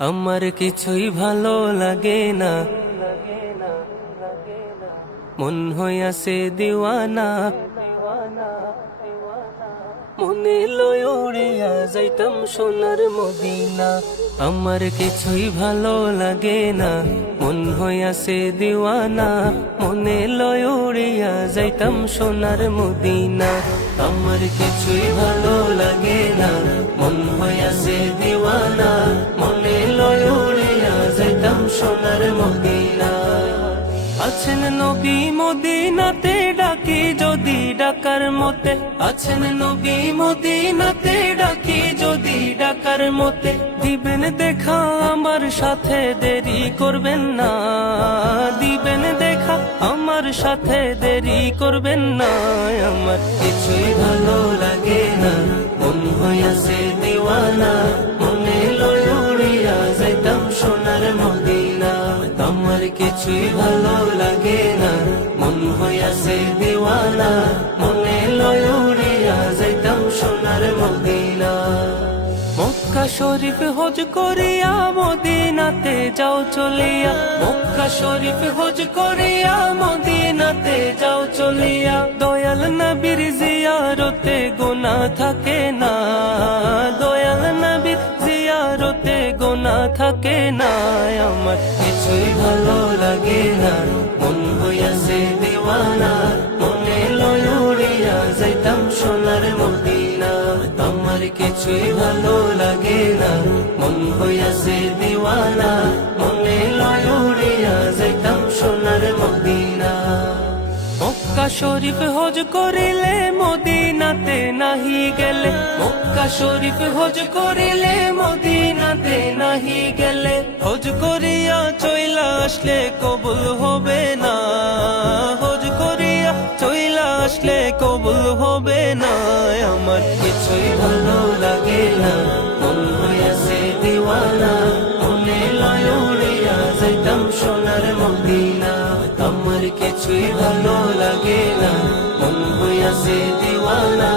আমার কিছুই ভালো লাগে না, মন হইয়াছে দিওয়ানা। মনে লয় উড়িয়া যাইতাম সোনার মদিনা। আমার কিছুই ভালো লাগে না, মন হইয়াছে দিওয়ানা। মনে লয় উড়িয়া যাইতাম সোনার মদিনা। আমার কিছুই ভালো লাগে না, মন হইয়াছে দিওয়ানা। মনে লয় উড়িয়া যাইতাম সোনার মদিনা। আছেন নবী মদিনাতে, ডাকি যদি ডাকার মতে। আছেন নবী মদিনাতে, ডাকি যদি ডাকার মতে। দিবেন দেখা আমার সাথে, দেরি করবেন না। দিবেন দেখা আমার সাথে, দেরি করবেন না। আমার কিছুই ভালো লাগে না, মন হইয়াছে দিওয়ানা। মনে লয় উড়িয়া যাইতাম সোনার মদিনা। আমার কিছুই ভালো লাগে না, মন হইয়াছে দিওয়ানা। মনে লয় উড়িয়া যাইতাম সোনার মদিনা। মক্কা শরীফ হজ করিয়া মদিনাতে যাও চলিয়া। মক্কা শরীফ হজ করিয়া মদিনাতে যাও চলিয়া। দয়াল নবীর জিয়ারতে গুনাহ থাকে না। দয়াল নবীর জিয়ারতে গুনাহ থাকে না। আমার কিছুই ভালো লাগে না, মন হইয়াছে দিওয়ানা। মনে লয় উড়িয়া যাইতাম সোনার মদিনা। আমার কিছুই ভালো লাগে না, মন হইয়াছে দিওয়ানা। মনে লয় উড়িয়া যাইতাম সোনার মদিনা। মক্কা শরীফ হজ করিলে মদিনাতে নাহি গেলে। মক্কা শরীফ হজ করিলে মদিনাতে নাহি গেলে। হজ করিয়া চইলা আসলে কবুল হবে না। হজ করিয়া চইলা আসলে কবুল হবে না। আমার কিছুই ভালো লাগে না, মন হইয়াছে দিওয়ানা। মনে লয় উড়িয়া যাইতাম সোনার মদিনা। আমার কিছুই ভালো লাগে না, মন হইয়াছে দিওয়ানা।